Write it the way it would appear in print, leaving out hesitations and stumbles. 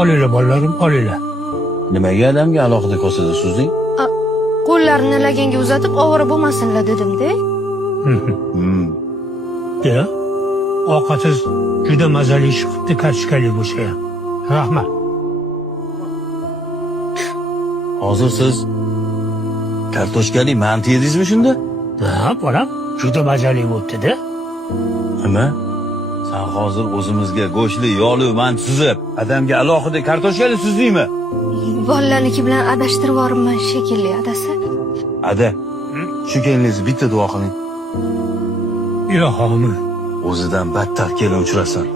Olinglar bolalarim, olinglar. Nimaga adamga alohida kosada suzding? Qo'llarini laganga uzatib ovora bo'lmasinlar dedim-da. Ya, ovqatsiz juda mazali chiqibdi, kartoshkali bo'lsa ham. Rahmat. Hozir siz kartoshkali manti yedingizmi shunda? Ha, bolam, juda mazali bo'libdi-da. Nima? Sen hozir o'zimizga go'shtli, yog'li manti suzib, adamga alohida kartoshkali suzdingmi? Bolalarniki bilan adashtirib yuboribman shekilli, adasi. Ada, shu keliningizni bitta duo qiling. Ilohim. O'zidan battar kelin uchrasin.